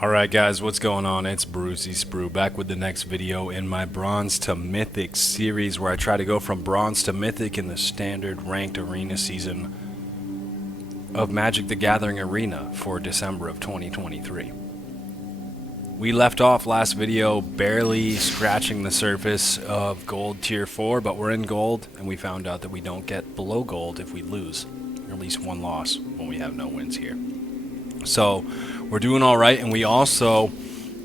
Alright guys, what's going on? It's Brucey Sprue back with the next video in my Bronze to Mythic series where I try to go from Bronze to Mythic in the standard ranked arena season of Magic the Gathering Arena for December of 2023. We left off last video barely scratching the surface of Gold Tier 4, but we're in Gold and we found out that we don't get below Gold if we lose, or at least one loss when we have no wins here. So we're doing all right, and we also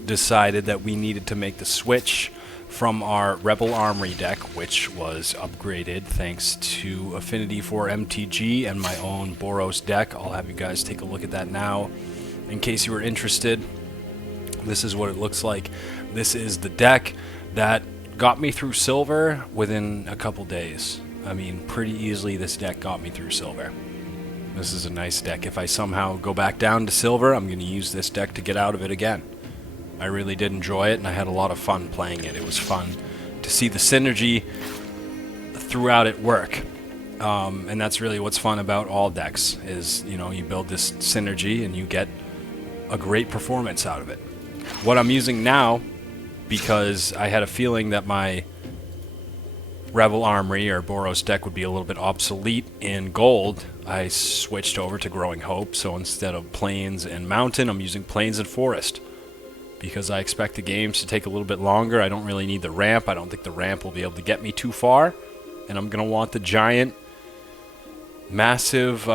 decided that we needed to make the switch from our Rebel Armory deck, which was upgraded thanks to Affinity for MTG and my own Boros deck. I'll have you guys take a look at that now in case you were interested. This is what it looks like. This is the deck that got me through Silver within a couple days. I mean, pretty easily this deck got me through Silver. This is a nice deck. If I somehow go back down to Silver, I'm going to use this deck to get out of it again. I really did enjoy it, and I had a lot of fun playing it. It was fun to see the synergy throughout it work. And that's really what's fun about all decks, is, you know, you build this synergy and you get a great performance out of it. What I'm using now, because I had a feeling that my Rebel Armory or Boros deck would be a little bit obsolete in Gold, I switched over to Growing Hope. So instead of Plains and Mountain, I'm using Plains and Forest, because I expect the games to take a little bit longer. I don't really need the ramp. I don't think the ramp will be able to get me too far, and I'm going to want the giant, massive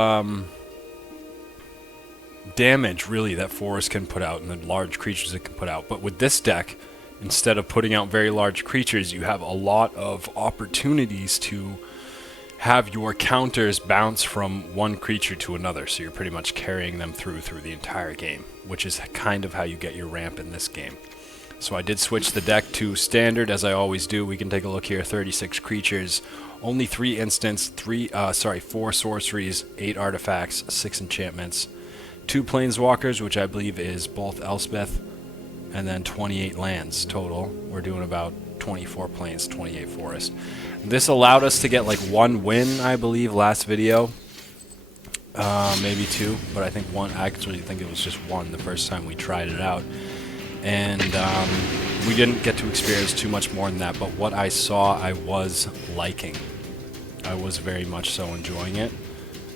damage, really, that Forest can put out and the large creatures it can put out. But with this deck, instead of putting out very large creatures, you have a lot of opportunities to have your counters bounce from one creature to another, so you're pretty much carrying them through the entire game, which is kind of how you get your ramp in this game. So I did switch the deck to Standard, as I always do. We can take a look here. 36 creatures, only 3 instants, 4 sorceries, 8 artifacts, 6 enchantments, 2 planeswalkers, which I believe is both Elspeth, and then 28 lands total. We're doing about 24 plains, 28 forest. This allowed us to get like 1 win, I believe, last video. Maybe 2, but I think 1. I actually think it was just 1 the first time we tried it out. And we didn't get to experience too much more than that, but what I saw I was liking. I was very much so enjoying it,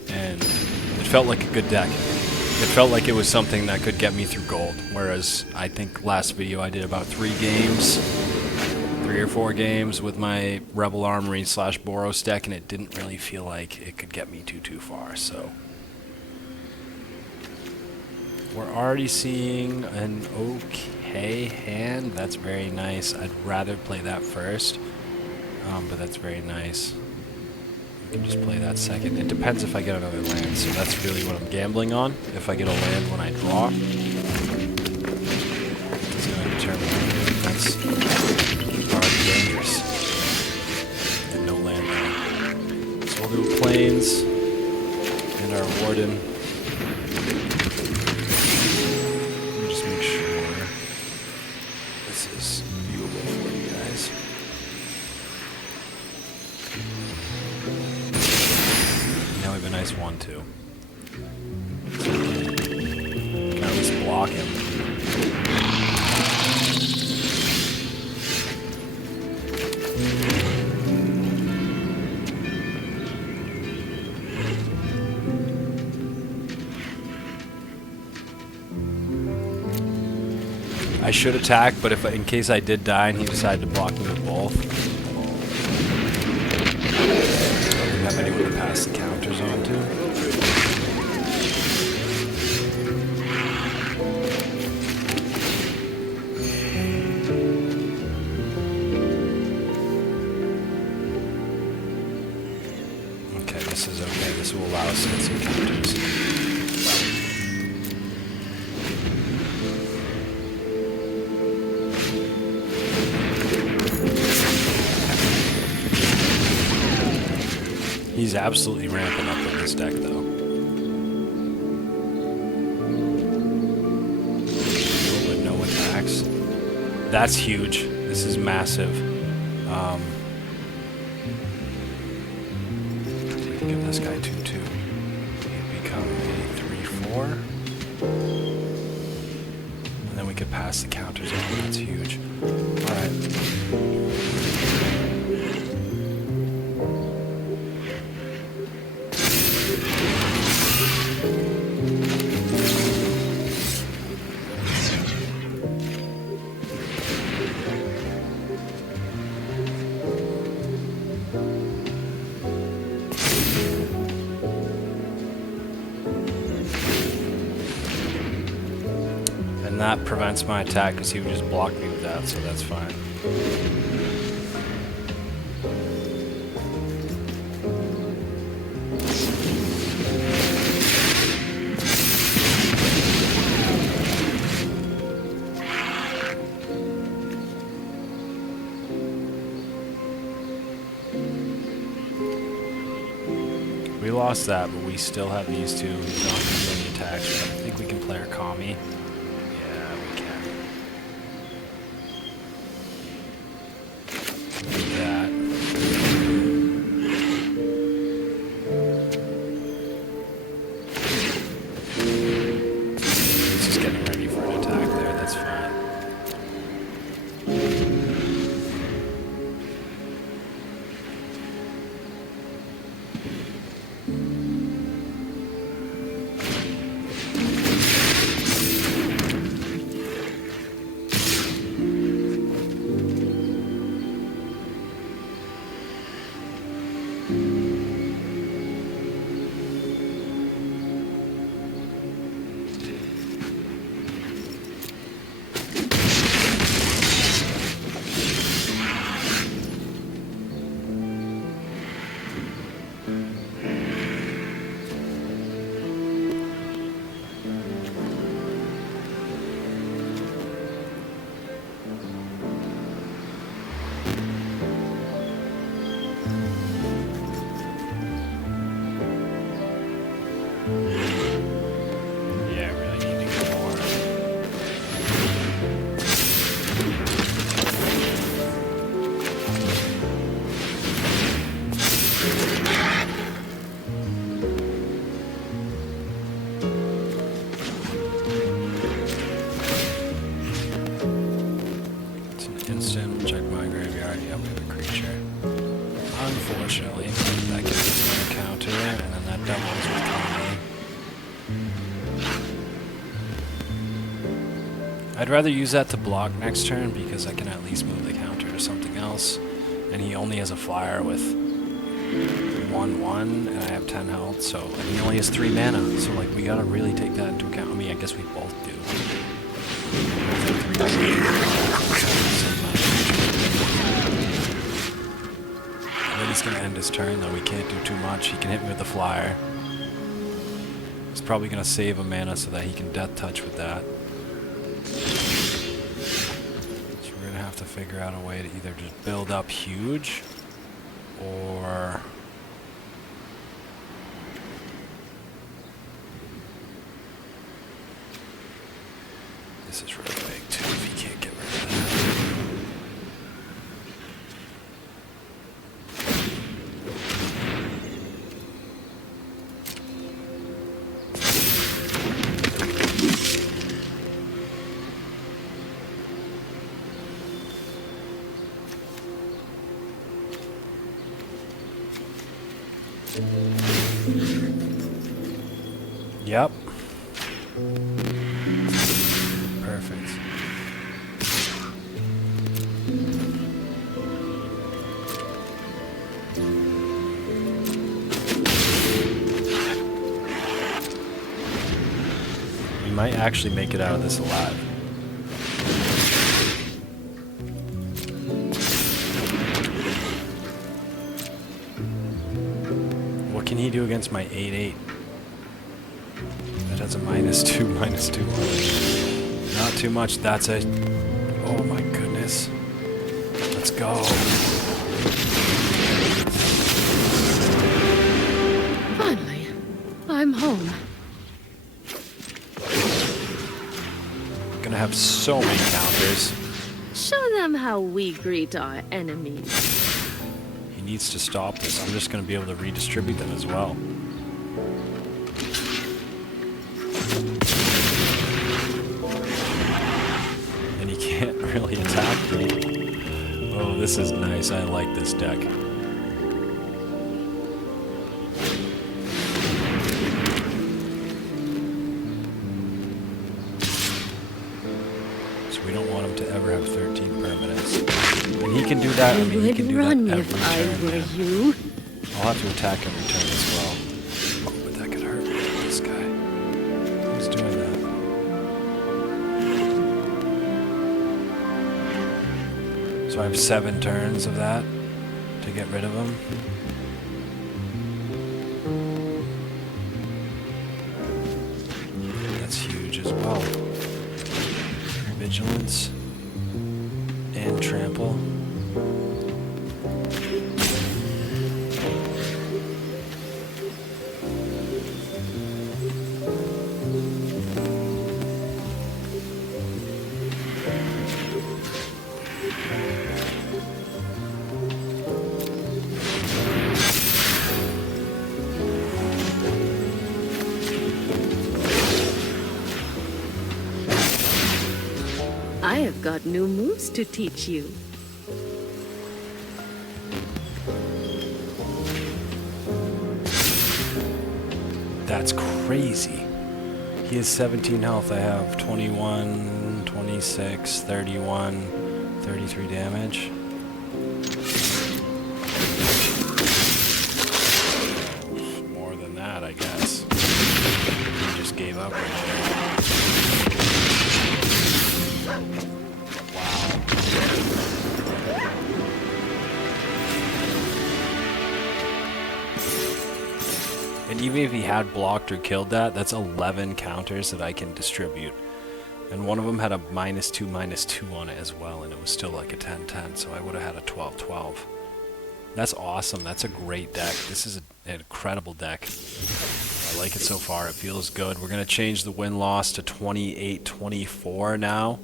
and it felt like a good deck. It felt like it was something that could get me through Gold, whereas I think last video I did about 3 or 4 games with my Rebel Armory / Boros deck, and it didn't really feel like it could get me too far. So we're already seeing an okay hand. That's very nice. I'd rather play that first, but that's very nice. I can just play that second. It depends if I get another land, so that's really what I'm gambling on. If I get a land when I draw, it's going to determine if that's already dangerous. And no land there. So we'll do Plains and our Warden. Let me just make sure this is viewable for you guys. Now we have a nice 1-2. Can at least block him. I should attack, but if in case I did die and he decided to block me with both, I don't have anyone to pass the counters on to. Okay, this is okay. This will allow us to get some counters. He's absolutely ramping up with this deck, though. With no attacks. That's huge. This is massive. We can give this guy 2/2. He'd become a 3/4. we could pass the counters on. That's huge. Alright. And that prevents my attack because he would just block me with that, so that's fine. We lost that, but we still have these two. He's not going to do any attacks. I think we can play our Kami. Yeah, we can. Do that. He's just getting ready for an attack there. That's fine. Yeah, I really need to get more. It's an instant. Check my graveyard. Yep, we have a creature. Unfortunately, that gives us another counter, and then that doubles with Kami. I'd rather use that to block next turn because I can at least move the counter to something else. And he only has a flyer with 1/1, and I have 10 health, so and he only has 3 mana. So like we gotta really take that into account. I mean, I guess we both do. He's gonna end his turn, though. We can't do too much. He can hit me with the flyer. He's probably gonna save a mana so that he can death touch with that. So we're gonna have to figure out a way to either just build up huge, or this is really big too. If he can't get rid of that. Yep. Perfect. We might actually make it out of this alive. What can he do against my 8/8? That has a -2, -2 on it. Not too much. That's a... Oh my goodness. Let's go. Finally, I'm home. Gonna have so many counters. Show them how we greet our enemies. He needs to stop this. I'm just gonna be able to redistribute them as well. really attack me. Oh, this is nice. I like this deck. So we don't want him to ever have 13 permanents. And he can do that. I mean, he can do that every if I turn. were Man. you. I'll have to attack every turn as well. Oh, but that could hurt this guy. Who's doing that? So I have 7 turns of that to get rid of him. That's huge as well. Vigilance and trample. I have got new moves to teach you. That's crazy. He has 17 health. I have 21, 26, 31, 33 damage. More than that, I guess. He just gave up right there. And even if he had blocked or killed that, that's 11 counters that I can distribute. And one of them had a -2/-2 on it as well, and it was still like a 10-10, so I would have had a 12-12. That's awesome. That's a great deck. This is an incredible deck. I like it so far. It feels good. We're going to change the win-loss to 28-24 now.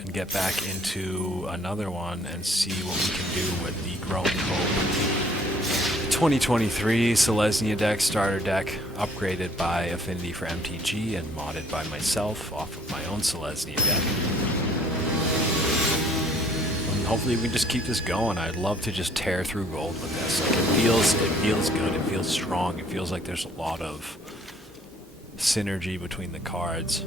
And get back into another one and see what we can do with the Growing Hope. 2023 Selesnya deck, starter deck, upgraded by Affinity for MTG and modded by myself off of my own Selesnya deck. And hopefully we can just keep this going. I'd love to just tear through gold with this. Like, it feels good, it feels strong, it feels like there's a lot of synergy between the cards.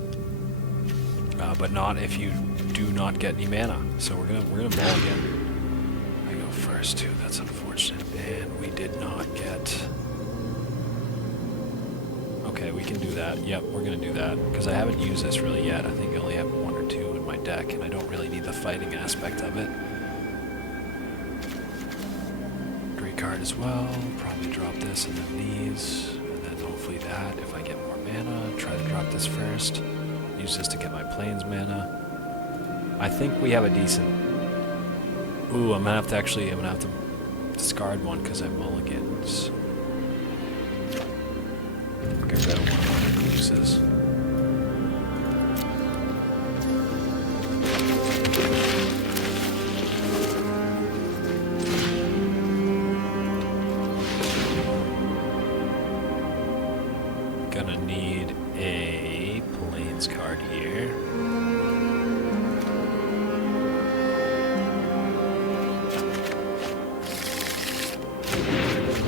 But not if you do not get any mana. So we're gonna mulligan. I go first too. That's unfortunate. And we did not get. Okay, we can do that. Yep, we're gonna do that because I haven't used this really yet. I think I only have 1 or 2 in my deck, and I don't really need the fighting aspect of it. Great card as well. Probably drop this and then these, and then hopefully that. If I get more mana, try to drop this first. Use this to get my plains mana. I think we have a decent... Ooh, I'm gonna have to discard one because I mulligans. Get rid of one of my uses. Gonna need a plains card here.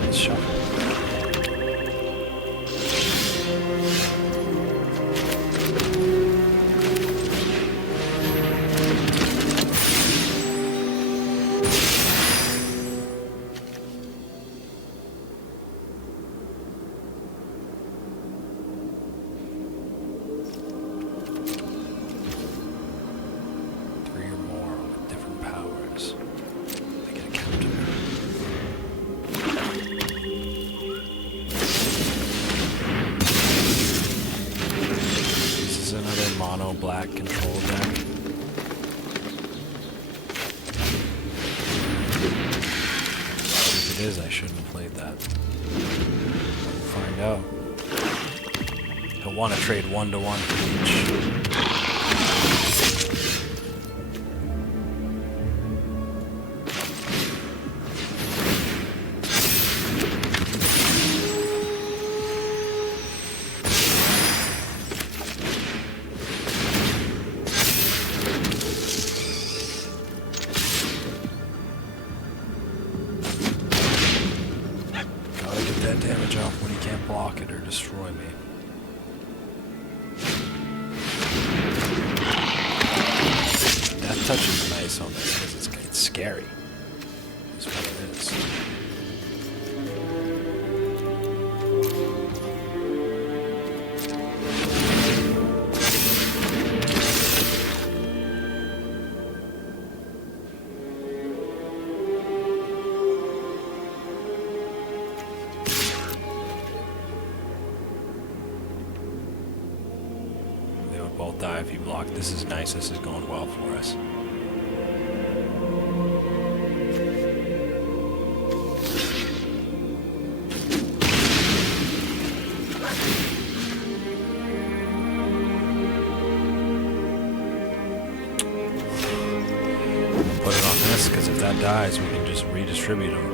Nice shuffle. Black control deck. If it is, I shouldn't have played that. Find out. He'll want to trade 1-to-1 for each. touch is nice on this because it's scary. That's what it is. They would both die if you block. This is nice. This is going well for us. Put it on this, because if that dies, we can just redistribute them.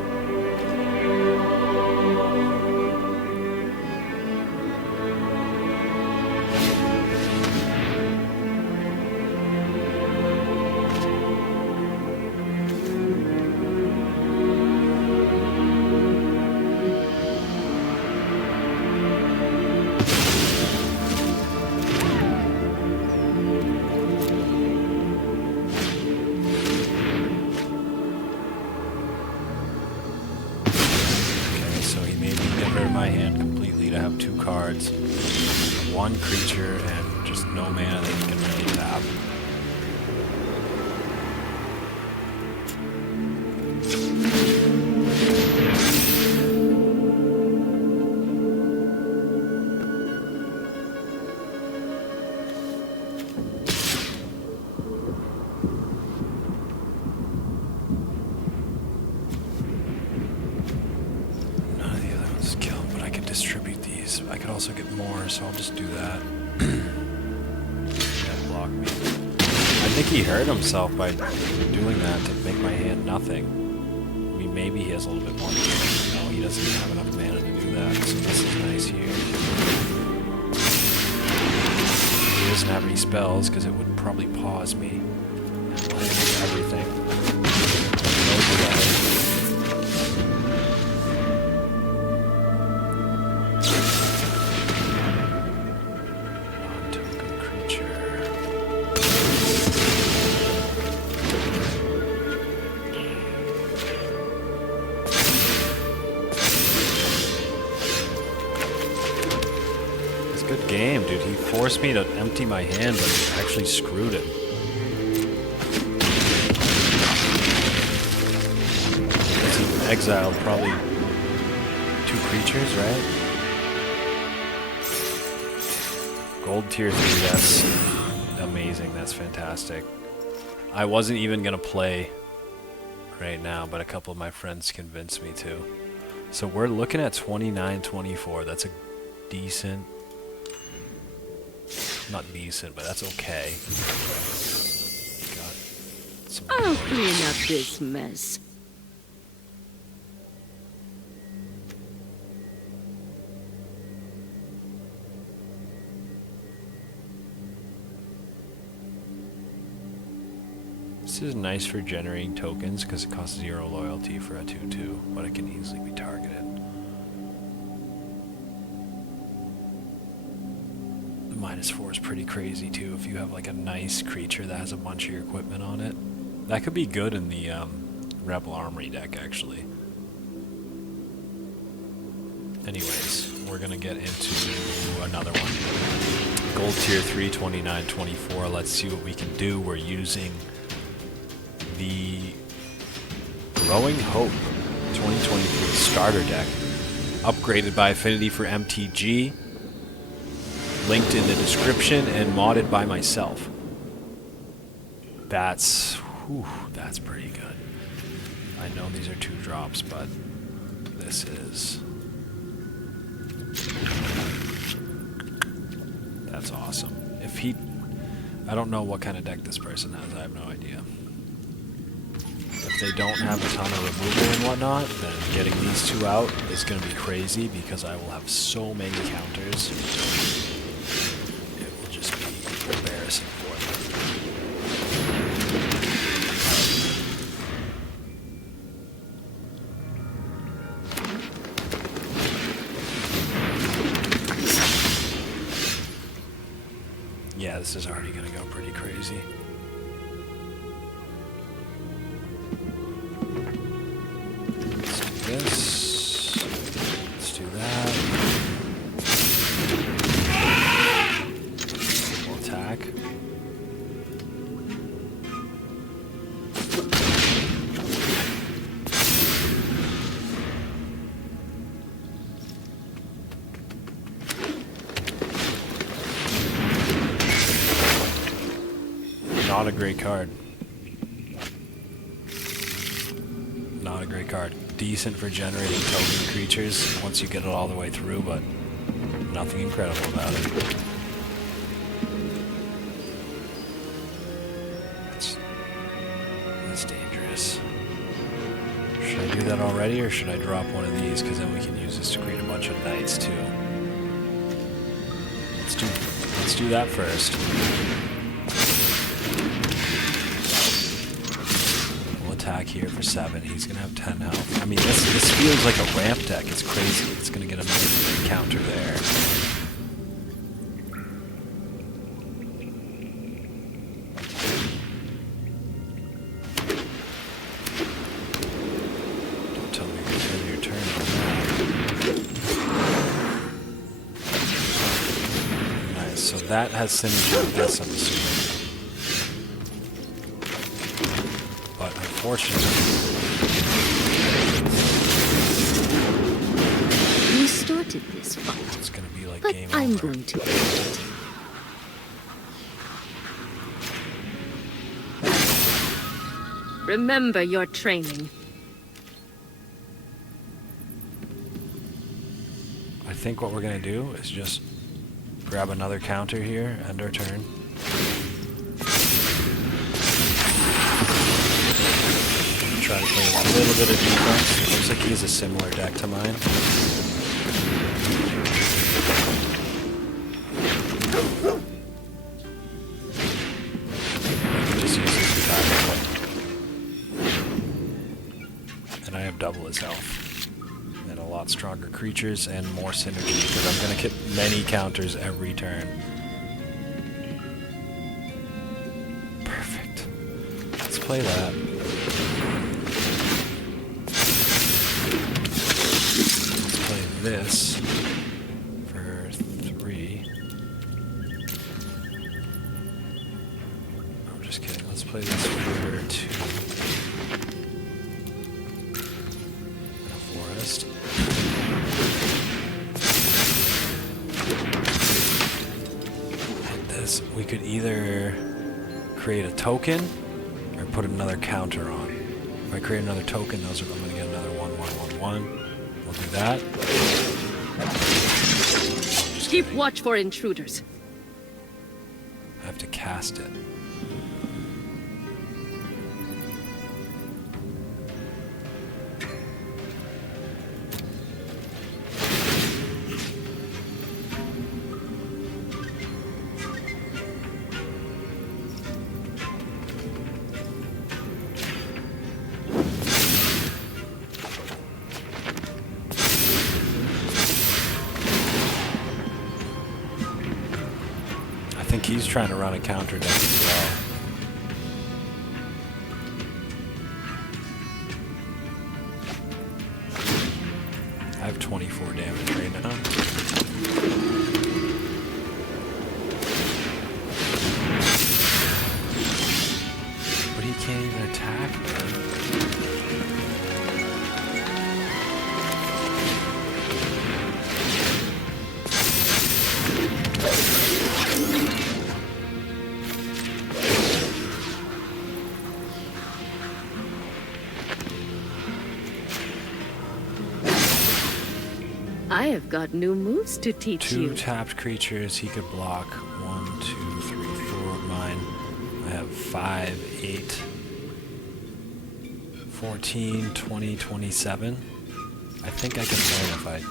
My hand completely to have 2 cards, 1 creature, and just no mana that you can really tap. Distribute these. I could also get more, so I'll just do that. That block me. I think he hurt himself by doing that to make my hand nothing. I mean, maybe he has a little bit more. No, he doesn't even have enough mana to do that, so this is nice here. He doesn't have any spells, because it would probably pause me. Everything. Good game, dude. He forced me to empty my hand, but actually screwed him. He exiled probably 2 creatures, right? Gold tier 3, that's amazing. That's fantastic. I wasn't even going to play right now, but a couple of my friends convinced me to. So we're looking at 29-24. That's a decent... Not decent, but that's okay. I'll clean up this mess. This is nice for generating tokens because it costs 0 loyalty for a 2/2, but it can easily be targeted. -4 is pretty crazy too if you have like a nice creature that has a bunch of your equipment on it. That could be good in the Rebel Armory deck actually. Anyways, we're gonna get into another one. Gold tier 3, 29-24. Let's see what we can do. We're using the Growing Hope 2023 starter deck, upgraded by Affinity for MTG. Linked in the description and modded by myself. That's pretty good. I know these are 2 drops, but this is... That's awesome. If he... I don't know what kind of deck this person has. I have no idea. If they don't have a ton of removal and whatnot, then getting these 2 out is going to be crazy because I will have so many counters. Embarrassing for them. Yeah, this is already gonna go pretty crazy. Not a great card. Not a great card. Decent for generating token creatures once you get it all the way through, but nothing incredible about it. That's dangerous. Should I do that already, or should I drop one of these? Because then we can use this to create a bunch of knights too. Let's do that first. We'll attack here for 7. He's gonna have 10 health. I mean, this feels like a ramp deck. It's crazy. It's gonna get another counter there. Don't tell me you're gonna end your turn on that. Nice. So that has synergy with this, I'm assuming. But unfortunately, You started this fight, it's gonna be like but game I'm over. going to end it. Remember your training. I think what we're gonna do is just grab another counter here, end our turn. Try to play a little bit of defense. Looks like he has a similar deck to mine. I can just use this attack. And I have double his health. And a lot stronger creatures and more synergy, because I'm going to get many counters every turn. Perfect. Let's play that. Let's play this for 3. I'm just kidding. Let's play this for 2. And a forest. And this, we could either create a token or put another counter on. If I create another token, I'm going to get another 1/1/1/1. We'll do that. Keep watch for intruders. I have to cast it. I think he's trying to run a counter deck as well. I have 24 damage right now. But he can't even attack, man. I have got new moves to teach 2 you. tapped creatures he could block. 1, 2, 3, 4 of mine. I have 5, 8, 14, 20, 27. I think I can win if I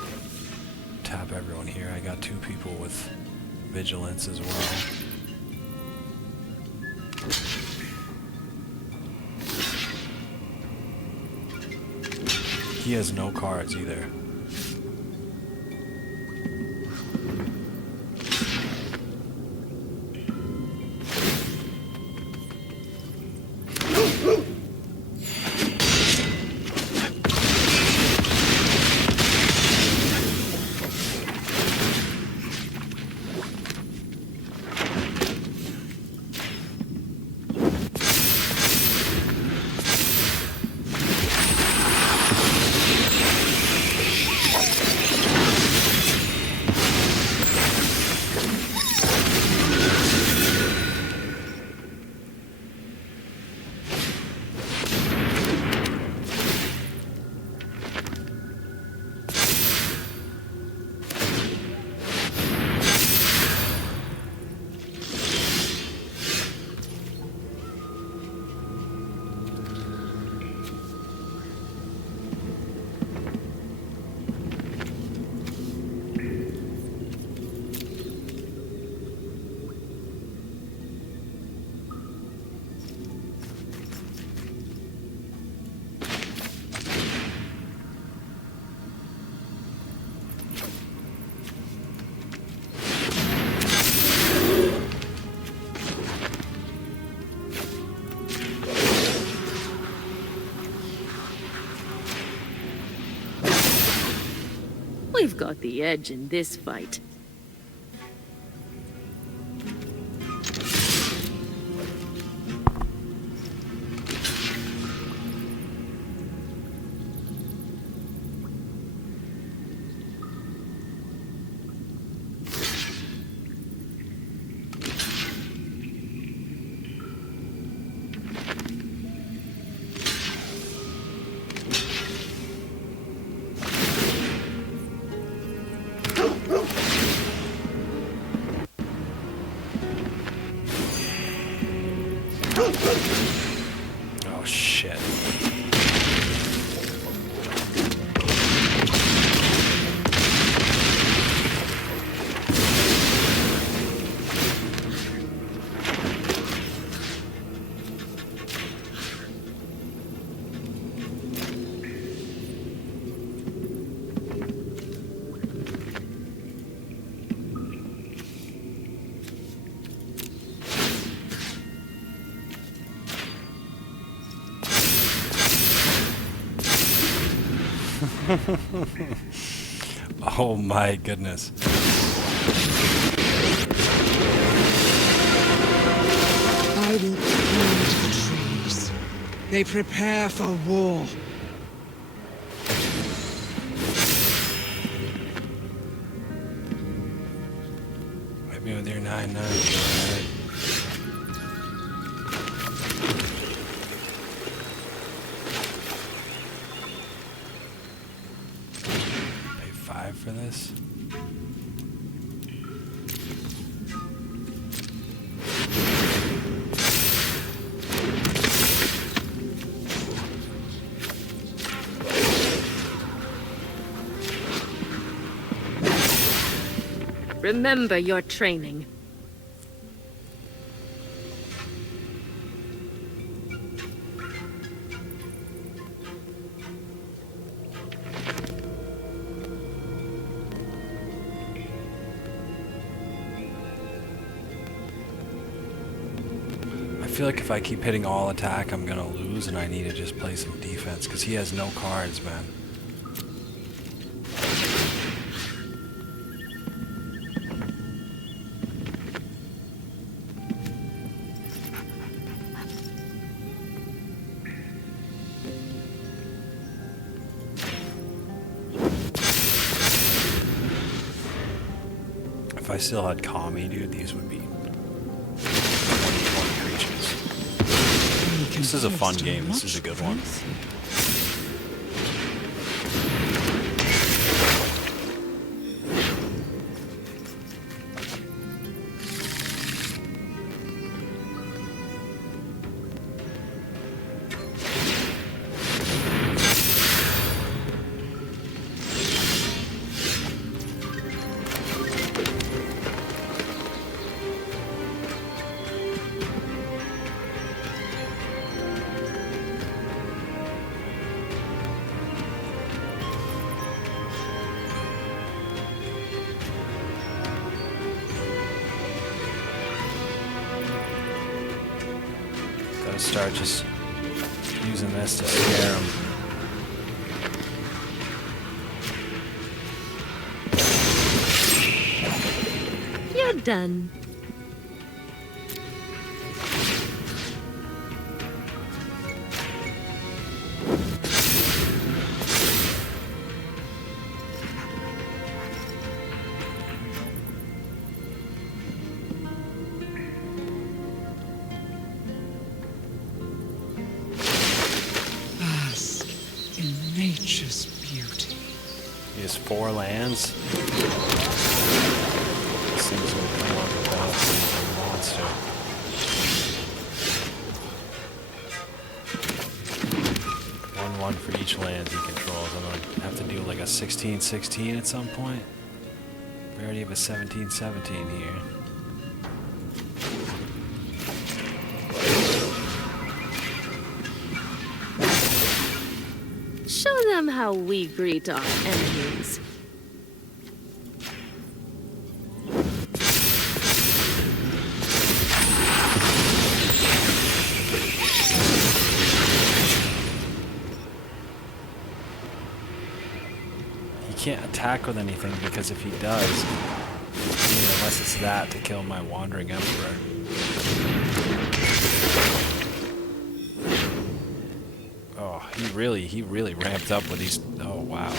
tap everyone here. I got 2 people with vigilance as well. He has no cards either. We've got the edge in this fight. Oh shit. Oh my goodness. I will plant the trees. They prepare for war. Maybe with your 9-9. Alright. Pay 5 for this. Remember your training. I feel like if I keep hitting all attack, I'm gonna lose, and I need to just play some defense because he has no cards, man. If I still had Kami, dude, these would be 20 creatures. This is a fun game. This is a good one. Gotta start just using this to scare him. You're done. Bask in nature's beauty. He has 4 lands. This thing's gonna come up without a monster. One for each land he controls. I'm gonna have to do like a 16-16 at some point. We already have a 17-17 here. Show them how we greet our enemies. He can't attack with anything because if he does, I mean, unless it's that to kill my Wandering Emperor. Oh, he really ramped up with these. Oh wow.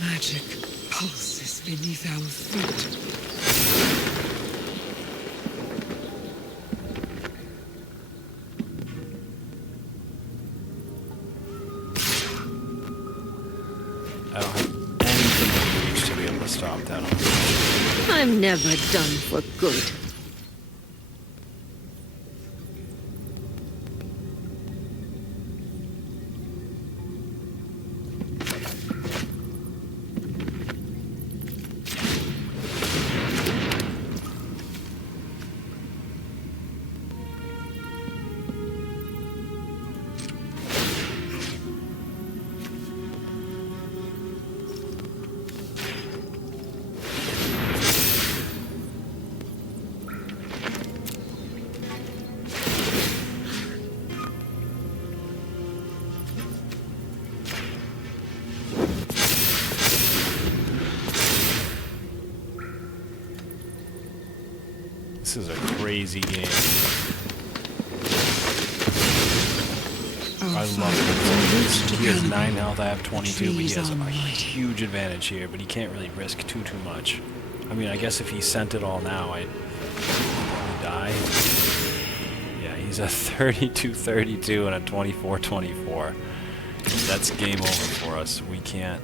Magic pulses beneath our feet. I don't have anything to reach to be able to stop that. I'm never done for good. This is a crazy game. I love it. He has 9 health, I have 22, but he has a huge advantage here, but he can't really risk too much. I mean, I guess if he sent it all now, I'd probably die. Yeah, he's a 32-32 and a 24-24. That's game over for us. We can't...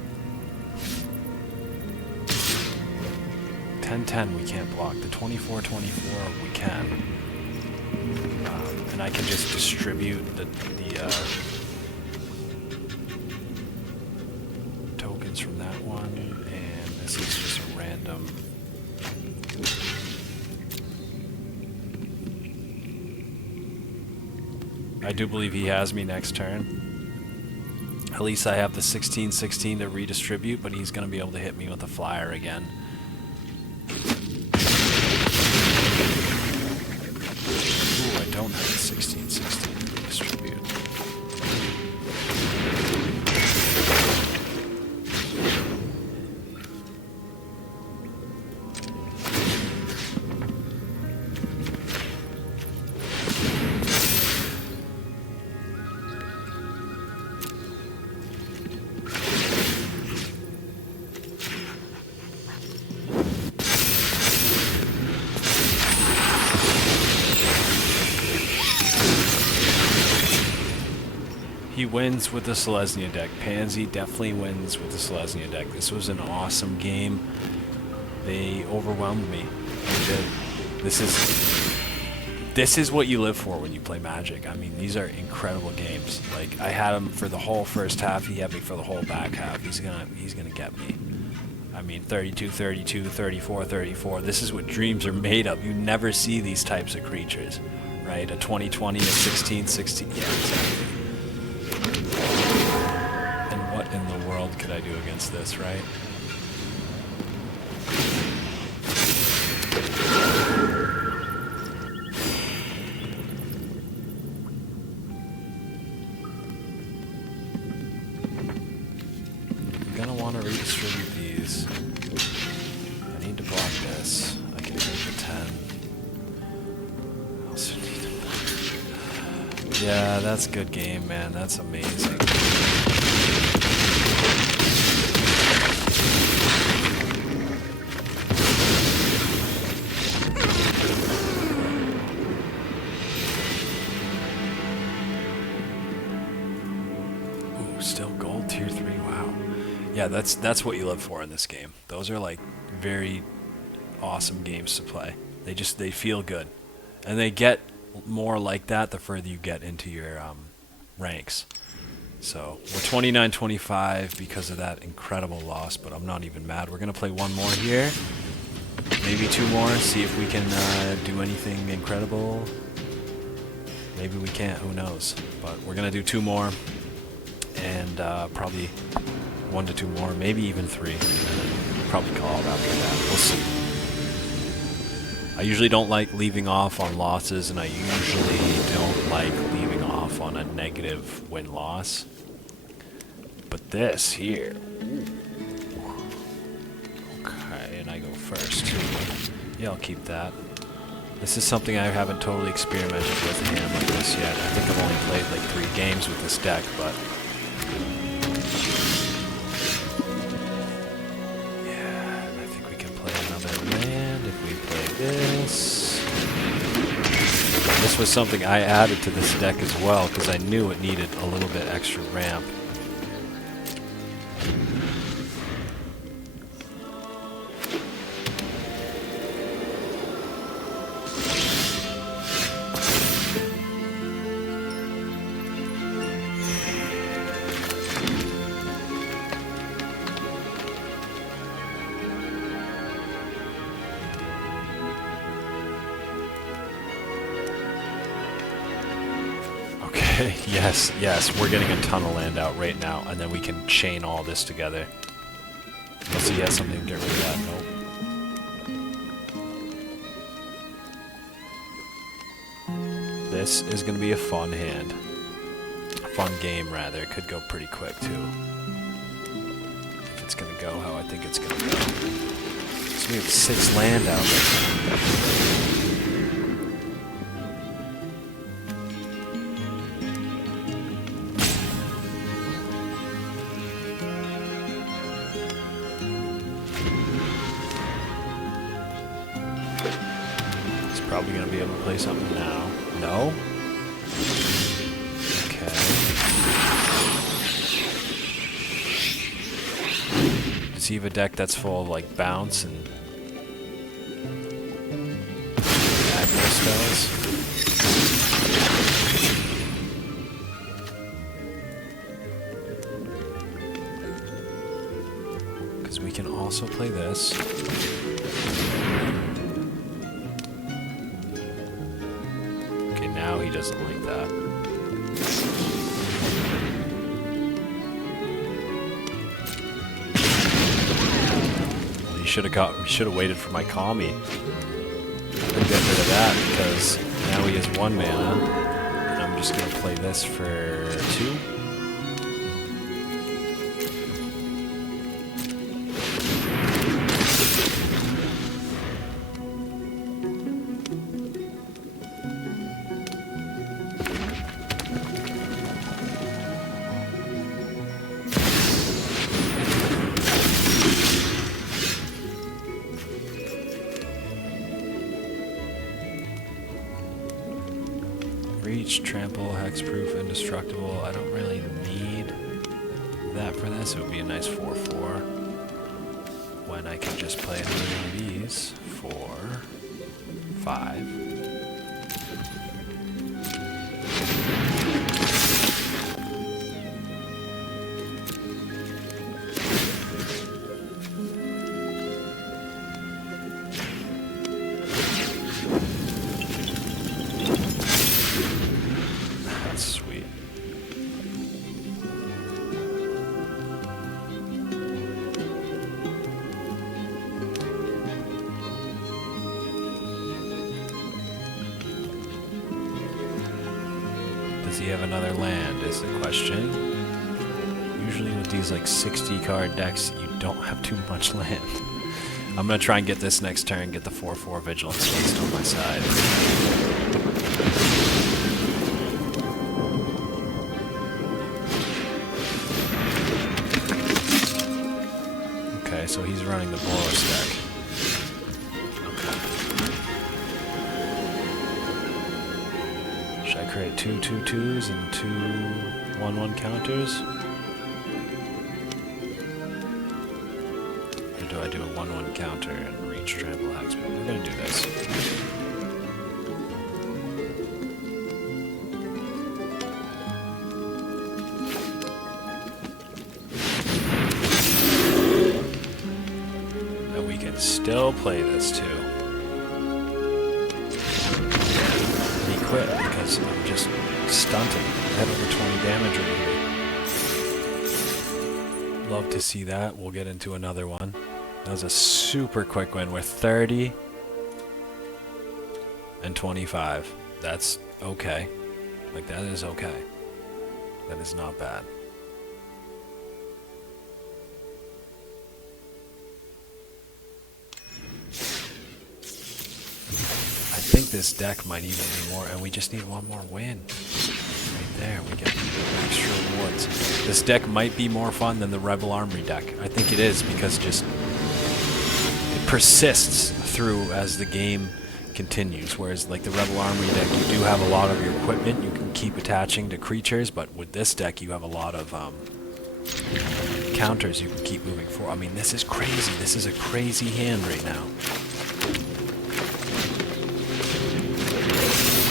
10-10 we can't block. The 24-24 we can. And I can just distribute the tokens from that one, and this is just a random. I do believe he has me next turn. At least I have the 16-16 to redistribute, but he's going to be able to hit me with a flyer again. Ooh, I don't have the 16-16 to redistribute. He wins with the Selesnya deck. Pansy definitely wins with the Selesnya deck. This was an awesome game. They overwhelmed me. They did. This is what you live for when you play Magic. I mean, these are incredible games. Like, I had him for the whole first half. He had me for the whole back half. He's gonna get me. I mean, 32-32, 34-34. This is what dreams are made of. You never see these types of creatures, right? A 20-20, a 16-16. Yeah, exactly. What in the world could I do against this, right? I'm gonna want to redistribute these. I need to block this. I can make the 10. I also need to block. Yeah, that's a good game, man. That's amazing. Still gold tier 3, wow. Yeah, that's what you live for in this game. Those are like very awesome games to play. They feel good. And they get more like that the further you get into your ranks. So we're 29-25 because of that incredible loss, but I'm not even mad. We're gonna play one more here. Maybe 2 more, see if we can do anything incredible. Maybe we can't, who knows. But we're gonna do 2 more. And probably 1 to 2 more, maybe even 3. Probably call it after that. We'll see. I usually don't like leaving off on losses, and I usually don't like leaving off on a negative win-loss. But this here... Okay, and I go first. Yeah, I'll keep that. This is something I haven't totally experimented with a hand like this yet. I think I've only played like 3 games with this deck, but... yeah, and I think we can play another land if we play this. This was something I added to this deck as well, because I knew it needed a little bit extra ramp. Yes, we're getting a ton of land out right now, and then we can chain all this together. Unless he has something to get rid of that. Nope. This is going to be a fun hand. A fun game, rather. It could go pretty quick, too. If it's going to go how I think it's going to go. So we have 6 land out right now. Probably going to be able to play something now. No? Okay. Does he have a deck that's full of, like, bounce and... aggro spells? Because we can also play this. Now he doesn't like that. Well, he should have waited for my Kami and get rid of that, because now he has 1 mana, and I'm just gonna play this for 2. Reach, trample, hexproof, indestructible. I don't really need that for this. It would be a nice 4/4. When I can just play another one of these. 4, 5. Does he have another land is the question. Usually with these like 60 card decks, you don't have too much land. I'm going to try and get this next turn, get the 4/4 Vigilance Haste on my side. Okay, so he's running the Boros deck. I create 2 2/2s and 2 1/1 counters? Or do I do a 1/1 counter and reach trample hex? We're gonna do this. And we can still play this too. Quit because I'm just stunted. I have over 20 damage over here. Love to see that. We'll get into another one. That was a super quick win. We're 30. and 25. That's okay. Like, that is okay. That is not bad. I think this deck might even be more, and we just need one more win. Right there, we get extra rewards. This deck might be more fun than the Rebel Armory deck. I think it is, because just it persists through as the game continues, whereas like the Rebel Armory deck, you do have a lot of your equipment you can keep attaching to creatures, but with this deck you have a lot of counters you can keep moving forward. I mean, this is crazy. This is a crazy hand right now.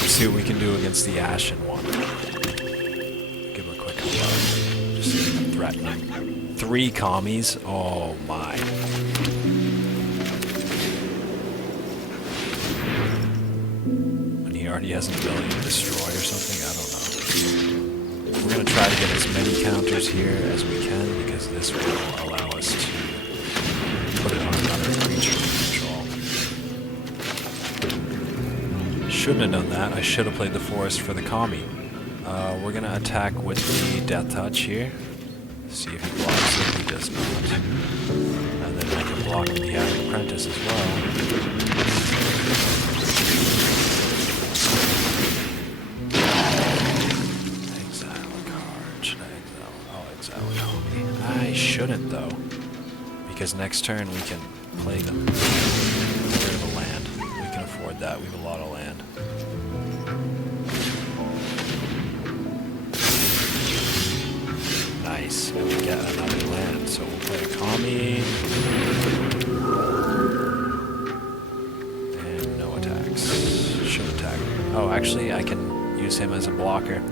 Let's see what we can do against the Ashen one. Give him a quick hello. Just threaten him. 3 commies? Oh my. He already has an ability to destroy or something, I don't know. We're going to try to get as many counters here as we can, because this will allow us to put it on another creature we control. Shouldn't have done that. I should have played the Forest for the commie. We're going to attack with the Death Touch here. See if he blocks it. He does not. And then I can block the Iron Apprentice as well. I shouldn't, though, because next turn we can play them. Get rid of a land. We can afford that. We have a lot of land. Nice. And we get another land. So we'll play a commie. And no attacks. Should attack. Oh, actually, I can use him as a blocker.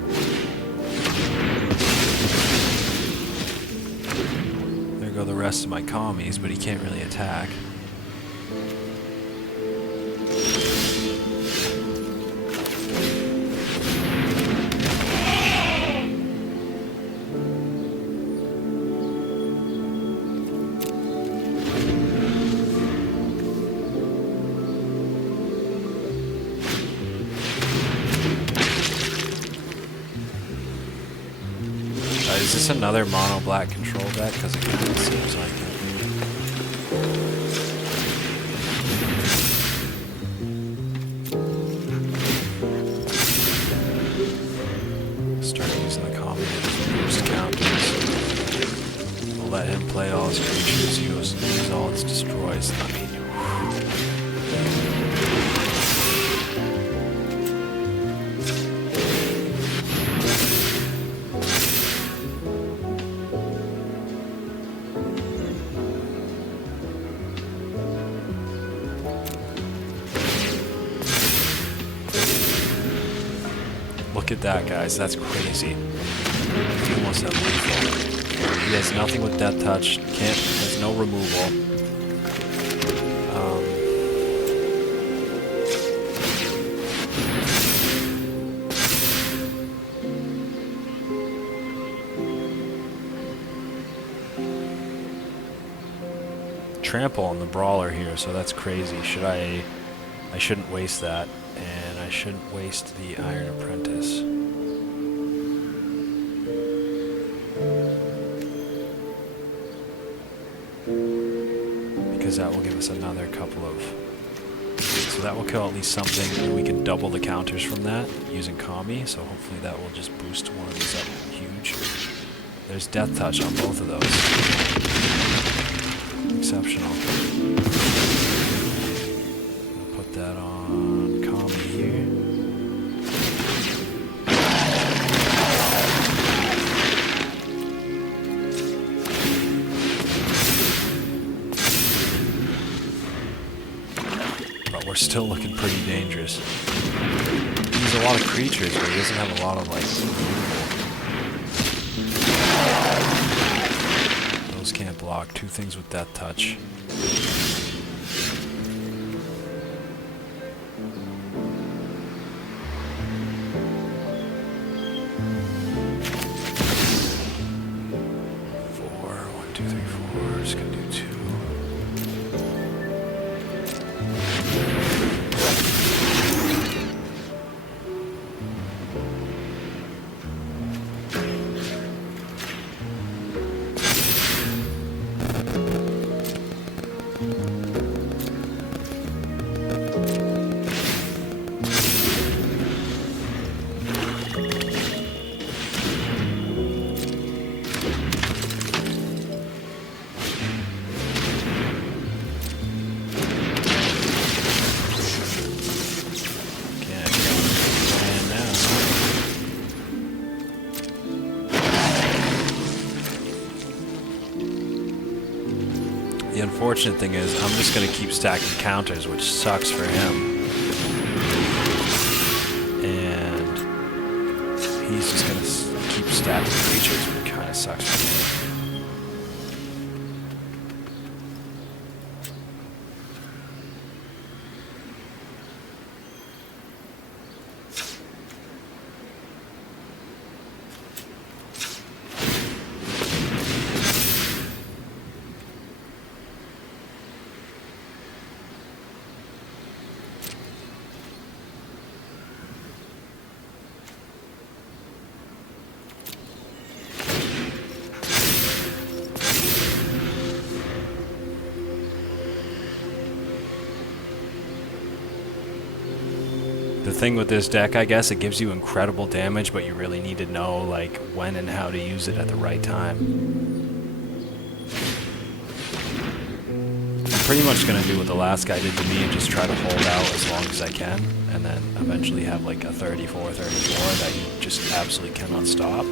Go the rest of my commies, but he can't really attack. Is this another mono black control deck? Because it kind of seems like it. Start using the common boost counters. We'll let him play all his creatures, use all its destroys. I mean, look at that, guys. That's crazy. He almost has lethal. He has nothing with Death Touch. Has no removal. Trample on the Brawler here, so that's crazy. I shouldn't waste that. And I shouldn't waste the Iron Apprentice. Because that will give us another couple of... So that will kill at least something, and we can double the counters from that using Kami, so hopefully that will just boost one of these up huge. There's Death Touch on both of those. Exceptional. I'll put that on Kami here. But we're still looking pretty dangerous. He has a lot of creatures, but he doesn't have a lot of, like, those can't block. 2 things with Death Touch. Just gonna do 2. The unfortunate thing is I'm just going to keep stacking counters, which sucks for him. And he's just going to keep stacking creatures, which kind of sucks for me. The thing with this deck, I guess, it gives you incredible damage, but you really need to know like when and how to use it at the right time. I'm pretty much going to do what the last guy did to me and just try to hold out as long as I can, and then eventually have like a 34-34 that you just absolutely cannot stop.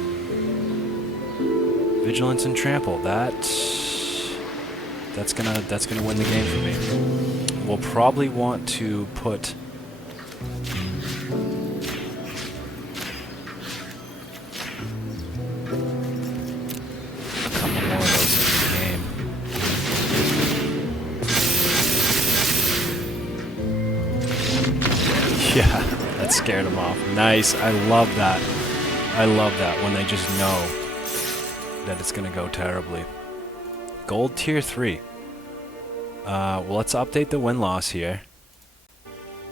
Vigilance and Trample, that's gonna win the game for me. We'll probably want to put yeah, that scared him off. Nice. I love that. I love that when they just know that it's going to go terribly. Gold tier 3. Well, let's update the win-loss here.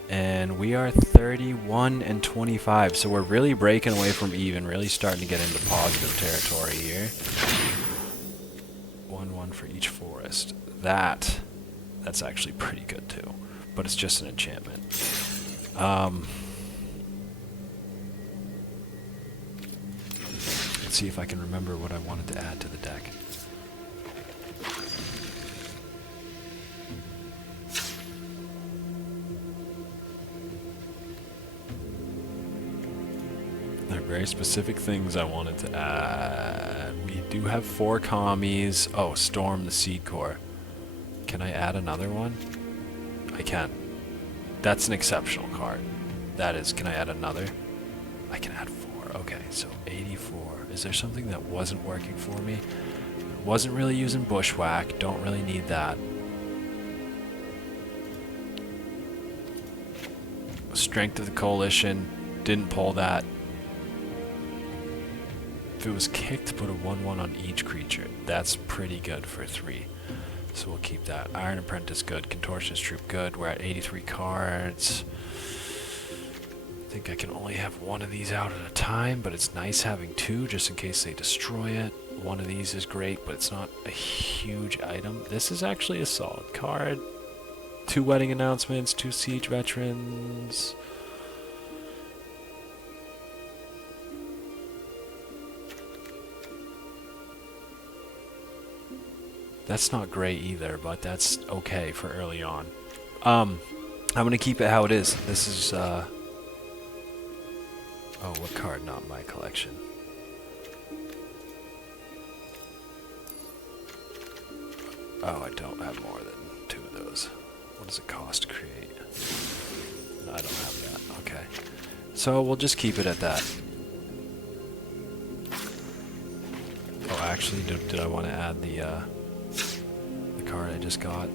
And we are 31-25. So we're really breaking away from even, really starting to get into positive territory here. 1-1 for each forest. That's actually pretty good too. But it's just an enchantment. Let's see if I can remember what I wanted to add to the deck. There are very specific things I wanted to add. We do have 4 commies. Oh, Storm the Seed Core. Can I add another one? I can. That's an exceptional card. That is, can I add another? I can add 4. Okay, so 84. Is there something that wasn't working for me? Wasn't really using Bushwhack. Don't really need that. Strength of the Coalition. Didn't pull that. If it was kicked, put a 1-1 on each creature. That's pretty good for 3. So we'll keep that. Iron Apprentice good. Contortionist Troop good. We're at 83 cards. I think I can only have one of these out at a time, but it's nice having 2 just in case they destroy it. One of these is great, but it's not a huge item. This is actually a solid card. 2 Wedding Announcements, 2 Siege Veterans. That's not great either, but that's okay for early on. I'm going to keep it how it is. This is, oh, what card? Not my collection. Oh, I don't have more than 2 of those. What does it cost to create? No, I don't have that. Okay. So we'll just keep it at that. Oh, actually, did I want to add the card I just got?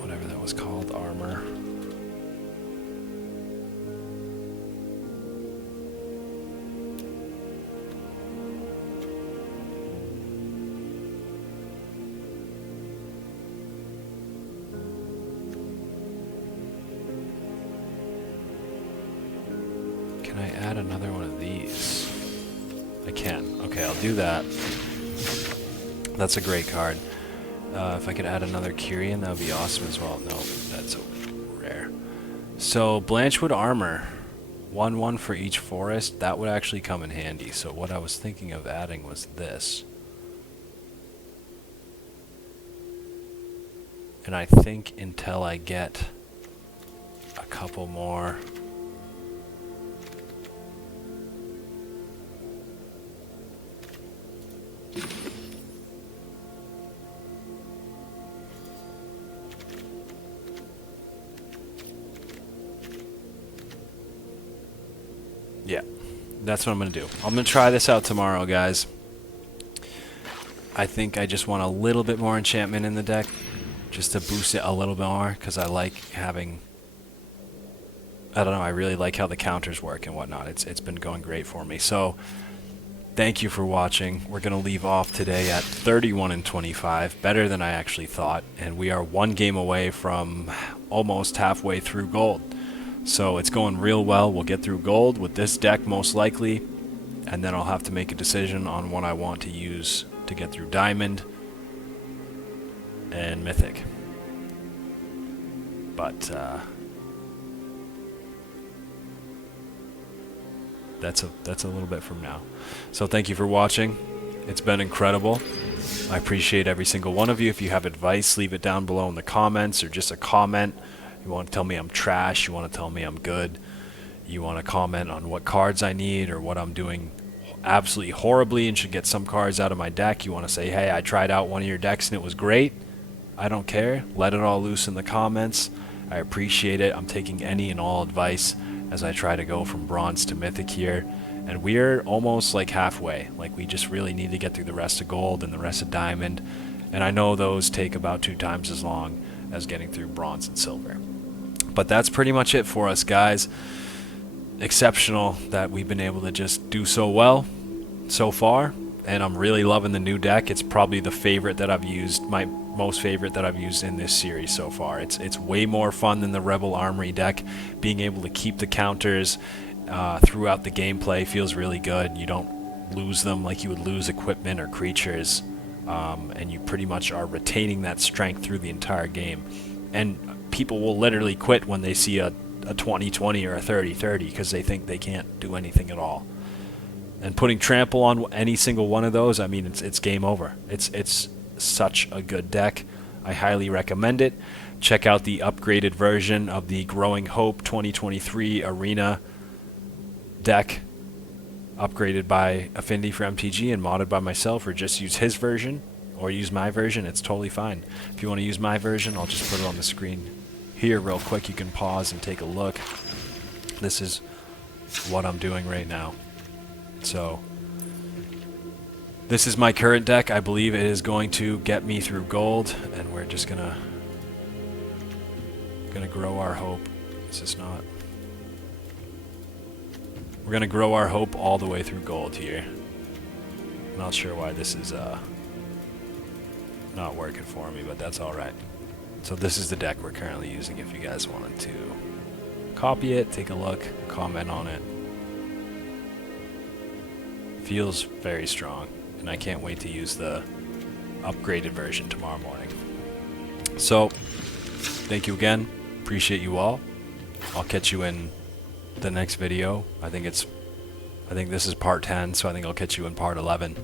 Whatever that was called, armor. Can I add another one of these? I can. Okay, I'll do that. That's a great card. If I could add another Kyrian, that would be awesome as well. No, that's rare. So, Blanchwood Armor. 1-1 for each forest. That would actually come in handy. So what I was thinking of adding was this. And I think until I get a couple more... that's what I'm going to do. I'm going to try this out tomorrow, guys. I think I just want a little bit more enchantment in the deck, just to boost it a little bit more, because I like having, I don't know, I really like how the counters work and whatnot. It's been going great for me. So thank you for watching. We're going to leave off today at 31-25, better than I actually thought, and we are one game away from almost halfway through gold. So it's going real well. We'll get through gold with this deck most likely, and then I'll have to make a decision on what I want to use to get through diamond and mythic. But that's a little bit from now. So thank you for watching. It's been incredible. I appreciate every single one of you. If you have advice, leave it down below in the comments, or just a comment. You want to tell me I'm trash, you want to tell me I'm good, you want to comment on what cards I need or what I'm doing absolutely horribly and should get some cards out of my deck. You want to say, hey, I tried out one of your decks and it was great. I don't care. Let it all loose in the comments. I appreciate it. I'm taking any and all advice as I try to go from bronze to mythic here. And we're almost like halfway. Like, we just really need to get through the rest of gold and the rest of diamond. And I know those take about 2 times as long as getting through bronze and silver. But that's pretty much it for us, guys. Exceptional that we've been able to just do so well so far, and I'm really loving the new deck. It's probably the favorite that I've used, my most favorite that I've used in this series so far. It's way more fun than the Rebel Armory deck. Being able to keep the counters throughout the gameplay feels really good. You don't lose them like you would lose equipment or creatures, and you pretty much are retaining that strength through the entire game. And people will literally quit when they see a 20-20 or a 30-30 because they think they can't do anything at all. And putting trample on any single one of those, I mean, it's game over. It's such a good deck. I highly recommend it. Check out the upgraded version of the Growing Hope 2023 Arena deck, upgraded by Affinity for MTG and modded by myself, or just use his version or use my version. It's totally fine. If you want to use my version, I'll just put it on the screen here real quick. You can pause and take a look. This is what I'm doing right now. So this is my current deck. I believe it is going to get me through gold, and we're just gonna grow our hope. This is not. We're gonna grow our hope all the way through gold here. Not sure why this is not working for me, but that's all right. So this is the deck we're currently using. If you guys wanted to copy it, take a look, comment on it. Feels very strong, and I can't wait to use the upgraded version tomorrow morning. So thank you again. Appreciate you all. I'll catch you in the next video. I think this is part 10, so I think I'll catch you in part 11.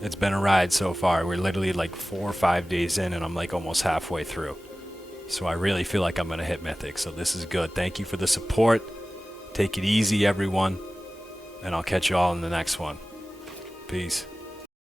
It's been a ride so far. We're literally like 4 or 5 days in, and I'm like almost halfway through. So I really feel like I'm going to hit Mythic, so this is good. Thank you for the support. Take it easy, everyone, and I'll catch you all in the next one. Peace.